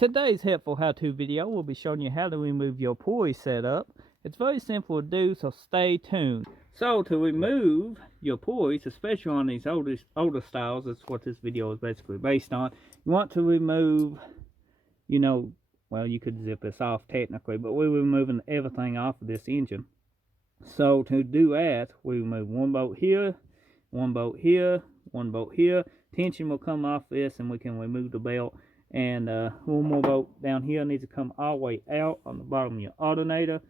Today's helpful how-to video will be showing you how to remove your pulley setup. It's very simple to do, so stay tuned. So to remove your pulleys, especially on these older styles, that's what this video is basically based on. You want to remove, well, you could zip this off technically, but we're removing everything off of this engine. So to do that, we remove one bolt here, one bolt here, one bolt here. Tension will come off this and we can remove the belt. And one more bolt down here needs to come all the way out on the bottom of your alternator.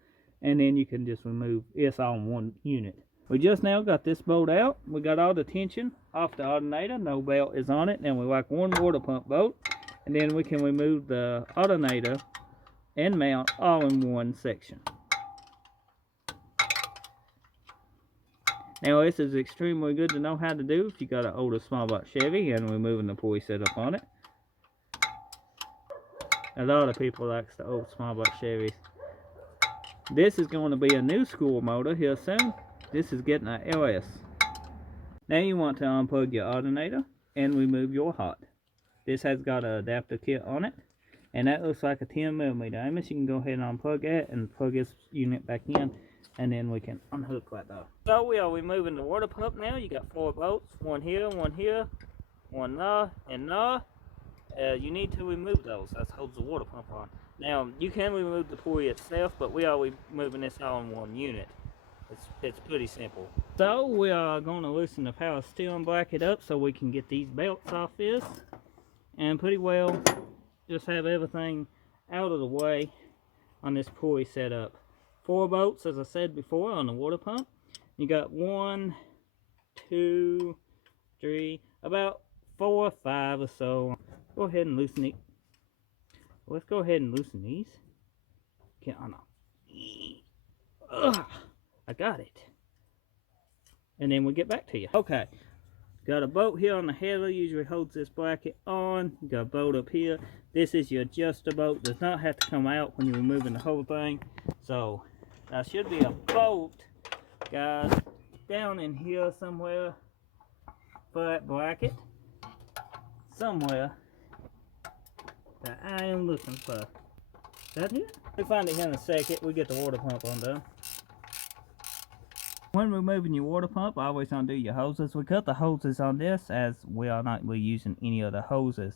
And then you can just remove this all in one unit. We just now got this bolt out. We got all the tension off the alternator. No belt is on it. Then we like one water pump bolt. And then we can remove the alternator and mount all in one section. Now this is extremely good to know how to do if you got an older small block Chevy and removing the pulley setup on it. A lot of people likes the old small block Chevys. This is going to be a new school motor here soon. This is getting an LS. Now you want to unplug your alternator and remove your hot. This has got an adapter kit on it, and that looks like a 10mm. Amos, you can go ahead and unplug that and plug this unit back in, and then we can unhook that though. So we are removing the water pump now. You got 4 bolts, one here, one there, and there. You need to remove those. That holds the water pump on. Now you can remove the pulley itself, but we are removing this all in one unit. It's pretty simple. So we are going to loosen the power steering bracket up so we can get these belts off this, and pretty well just have everything out of the way on this pulley setup. 4 bolts, as I said before, on the water pump. You got 1, 2, 3, about 4 or 5 or so. Go ahead and loosen it. Let's go ahead and loosen these. Okay, oh no. Ugh, I got it. And then we'll get back to you. Okay. Got a bolt here on the header, usually holds this bracket on. You got a bolt up here. This is your adjuster bolt. Does not have to come out when you're removing the whole thing. So there should be a bolt, guys, down in here somewhere for that bracket. Somewhere that I am looking for. Is that here? We'll find it here in a second. We get the water pump undone. When removing your water pump, always undo your hoses. We cut the hoses on this as we are not reusing any of the hoses,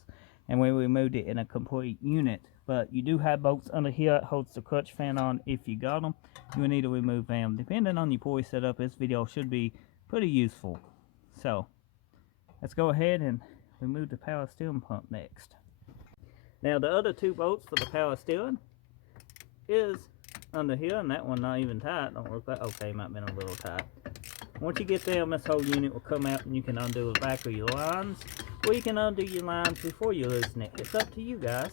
and we removed it in a complete unit. But you do have bolts under here that holds the clutch fan on. If you got them, you will need to remove them. Depending on your pulley setup, this video should be pretty useful. So let's go ahead and remove the power steering pump next. Now the other 2 bolts for the power steering is under here, and that one not even tight. Don't look like, okay, might have been a little tight. Once you get them, this whole unit will come out and you can undo the back of your lines, or you can undo your lines before you loosen it. It's up to you guys.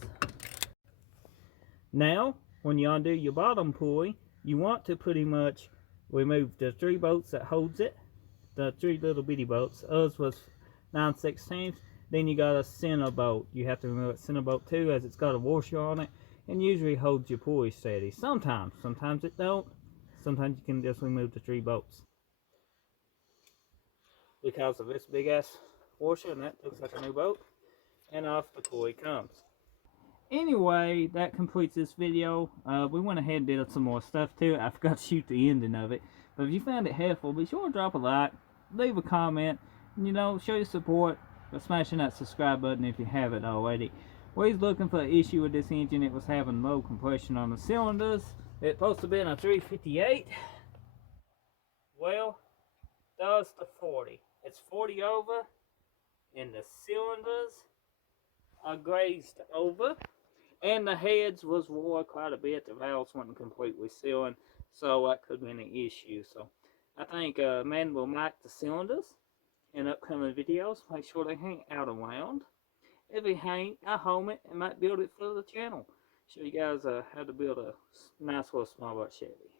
Now when you undo your bottom pulley, you want to pretty much remove the 3 bolts that holds it, the 3 little bitty bolts. Ours was 9/16. Then you got a center bolt. You have to remove a center bolt too, as it's got a washer on it and usually holds your pulley steady. Sometimes it don't. Sometimes you can just remove the 3 bolts because of this big ass washer, and that looks like a new bolt, and off the pulley comes. Anyway, that completes this video. We went ahead and did some more stuff too. I forgot to shoot the ending of it, but if you found it helpful, be sure to drop a like, leave a comment, and show your support by smashing that subscribe button if you haven't already. We're looking for an issue with this engine. It was having low compression on the cylinders. It's supposed to be a 358. Well, does the 40. It's 40 over, and the cylinders are grazed over, and the heads was wore quite a bit. The valves weren't completely sealing, so that could be an issue. So I think man will mark the cylinders in upcoming videos. Make sure they hang out around. If they hang, I home it and might build it for the channel. Show you guys how to build a nice little small block Chevy.